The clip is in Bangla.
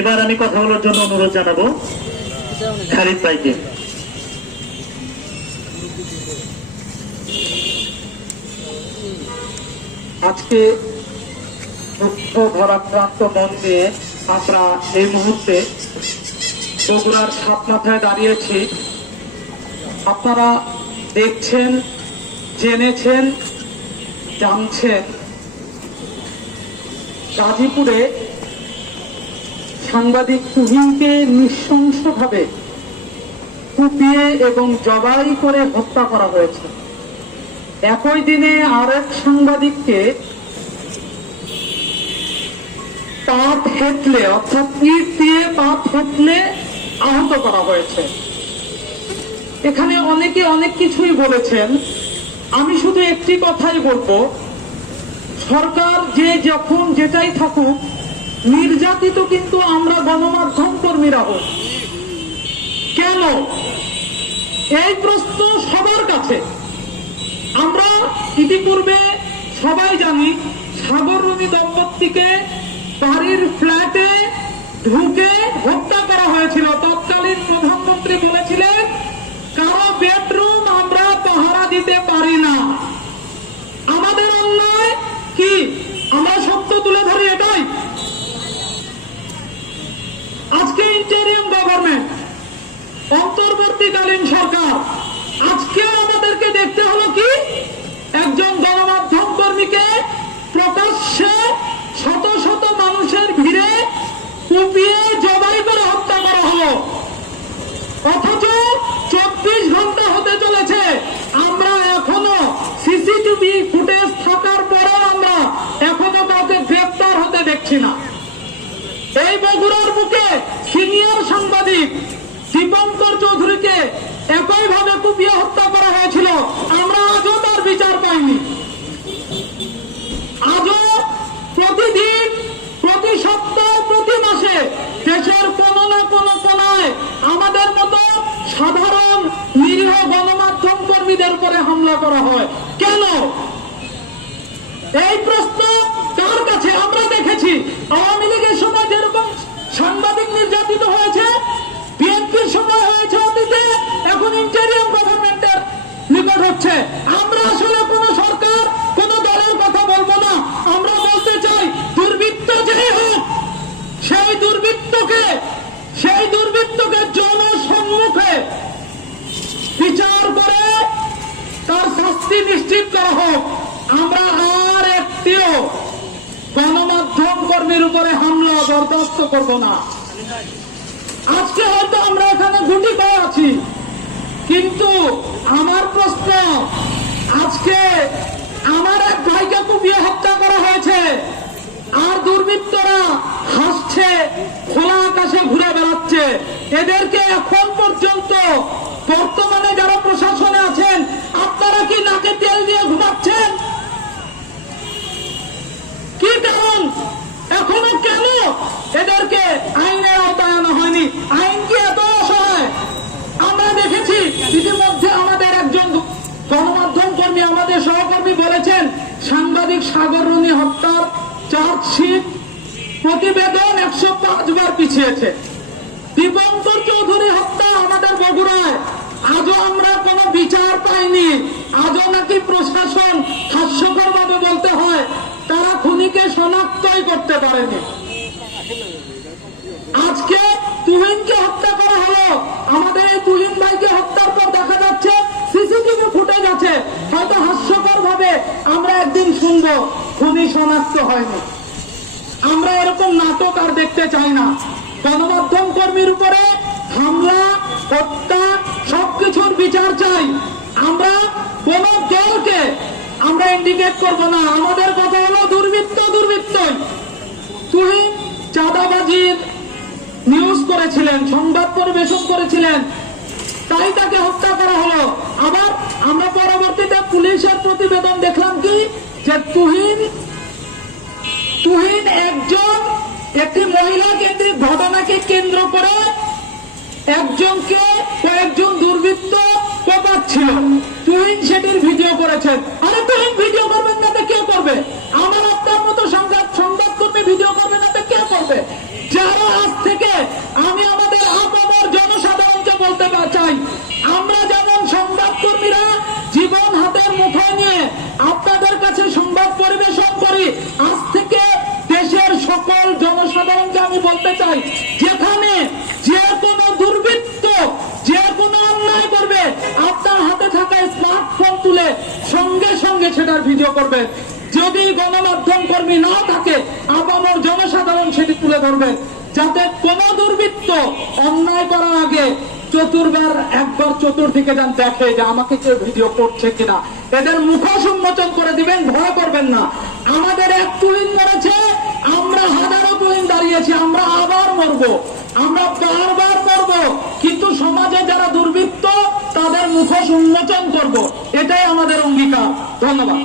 এবার আমি কথা বলার জন্য অনুরোধ জানাব খালিদ ভাইকে। আজকে দুঃখ ভরাক্রান্ত মন নিয়ে আমরা এই মুহূর্তে বগুড়ার সাত মাথায় দাঁড়িয়েছি। আপনারা দেখছেন, জেনেছেন, জানছেন। গাজীপুরে সাংবাদিক তুহিনকে নৃশংসভাবে কুপিয়ে এবং জবাই করে হত্যা করা হয়েছে। একই দিনে আরেক সাংবাদিককে পা থেতলে অর্থাৎ ইট দিয়ে পা থেতলে আহত করা হয়েছে। এখানে অনেকে অনেক কিছুই বলেছেন। আমি শুধু একটি কথাই বলব। সরকার যে যখন যেটাই থাকুক নির্যাতিত কিন্তু আমরা গণমাধ্যম কর্মীরা হই। কেন? এই প্রশ্ন সবার কাছে। আমরা ইতিপূর্বে সবাই জানি সাগর রবি দম্পতিকে বাড়ির ফ্ল্যাটে ঢুকে হত্যা করা হয়েছিল। তৎকালীন প্রধানমন্ত্রী বলেছিলেন কারও বেডরুম আমরা পাহারা দিতে পারি না আমাদের অন্যায় কি আমরা সত্য তুলে ধরি এটাই আজকে গভর্নমেন্ট অন্তর্বর্তীকালীন সরকার। আজকে আমাদেরকে দেখতে হলো কি? একজন গণমাধ্যম কর্মীকে প্রকাশ্যে শত শত মানুষের ভিড়ে কুপিয়ে জবাই করে হত্যা করা হলো। অথচ চব্বিশ ঘণ্টা হতে চলেছে আমরা এখনও সিসিটিভি ফুটেজ থাকার পরেও আমরা এখনও কাউকে গ্রেপ্তার হতে দেখছি না এই বগুড়ার বুকে সিনিয়র সাংবাদিক দীপঙ্কর চৌধুরীকে একইভাবে কুপিয়ে হত্যা করা হয়েছিল। আমরা আজও তার বিচার পাইনি। আজও প্রতিদিন, প্রতি সপ্তাহ, প্রতি মাসে দেশের কোনো না কোনো কোনায় আমাদের মতো সাধারণ নিরীহ গণমাধ্যম কর্মীদের উপরে হামলা করা হয়। কেন? এই প্রশ্ন কার কাছে? আমরা দেখেছি আওয়ামী লীগের হচ্ছে আমরা আসলে কোন সরকার, কোন দলের কথা বলব না। আমরা বলতে চাই, দুর্বৃত্ত যেই হোক, সেই দুর্বৃত্তকে সেই দুর্বৃত্তকে জনসম্মুখে বিচার করে তার শাস্তি নিশ্চিত করা হোক। আমরা আর একটিও গণমাধ্যম কর্মীর উপরে হামলা বরদাস্ত করব না। আজকে হয়তো আমরা এখানে গুটি পায়ে আছি। কিন্তু আমার প্রশ্ন, আজকে আমার এক ভাইকে কুপিয়ে হত্যা করা হয়েছে। আর দুর্বৃত্তরা হাসছে, খোলা আকাশে ঘুরে বেড়াচ্ছে। এদেরকে এখন পর্যন্ত বর্তমানে যারা প্রশাসনে আছেন আপনারা কি নাকে তেল দিয়ে ঘুমাচ্ছেন কি কারণ এখনও কেন এদেরকে আইনের আওতায় আনা হয়নি আইন কি এত অসহায় আমরা দেখেছি ইতিমধ্যে আমাদের একজন গণমাধ্যম কর্মী আমাদের সহকর্মী বলেছেন সাংবাদিক সাগর রনি হত্যার চার্জশিট প্রতিবেদন একশো পাঁচ বার পিছিয়েছে। দীপঙ্কর চৌধুরী হত্যা আমাদের বগুড়ায়। আজও আমরা কোনো বিচার পাইনি। আজও নাকি প্রশাসন হাস্যকর বলতে হয়, তারা খুনিকে শনাক্তই করতে পারেনি। আজকে তুহিনকে হত্যা করা হলো। আমাদের এই তুহিন ভাইকে হত্যার পর দেখা যাচ্ছে, সিসিটিভি ফুটেজ আছে। হয়তো হাস্যকর ভাবে আমরা একদিন শুনব। খুনি শনাক্ত হয়নি। আমরা এরকম নাটক আর দেখতে চাই না। গণমাধ্যম কর্মীর উপরে হামলা, হত্যা, সবকিছুর বিচার চাই। আমরা কোন দলকে আমরা ইন্ডিকেট করব না। আমাদের কথা হলো দুর্বৃত্ত, দুর্বৃত্তই। তুহিন চাঁদাবাজির নিউজ করেছিলেন, সংবাদ পরিবেশন করেছিলেন। তাই তাকে হত্যা করা হলো। আবার আমরা পরবর্তীতে পুলিশের প্রতিবেদন দেখলাম কি? যে তুহিন তুহিন একজন একটি মহিলা কেন্দ্রিক ঘটনাকে কেন্দ্র করে একজনকে কয়েকজন দুর্বৃত্ত কোপাচ্ছিল। তুহিন সেটির ভিডিও করেছেন আরে তুহিন ভিডিও করবেন না কে করবে? আমার আপনার মতো সংবাদ সংবাদকর্মী ভিডিও করবে না তো কে করবে? বলতে চাই, যেখানে যে কোনো দুর্বৃত্ত, যে কোনো অন্যায় করবে, আপনার হাতে থাকা স্মার্টফোন তুলে সঙ্গে সঙ্গে সেটার ভিডিও করবে। যদি গণমাধ্যম কর্মী না থাকে, আপামর জনসাধারণ সেটি তুলে ধরবে। যাতে কোন দুর্বৃত্ত অন্যায় করার আগে চতুর্বার একবার চতুর্দিকে যান, দেখে যে আমাকে কেউ ভিডিও করছে কিনা। এদের মুখোশ উন্মোচন করে দিবেন ভয় করবেন না। আমাদের এক তুহিন মরেছে, আমরা হাজারো তুহিন দাঁড়িয়েছি, আমরা আবার মরব। আমরা বারবার মরব, কিন্তু সমাজে যারা দুর্বৃত্ত, তাদের মুখোশ উন্মোচন করব। এটাই আমাদের অঙ্গীকার। ধন্যবাদ।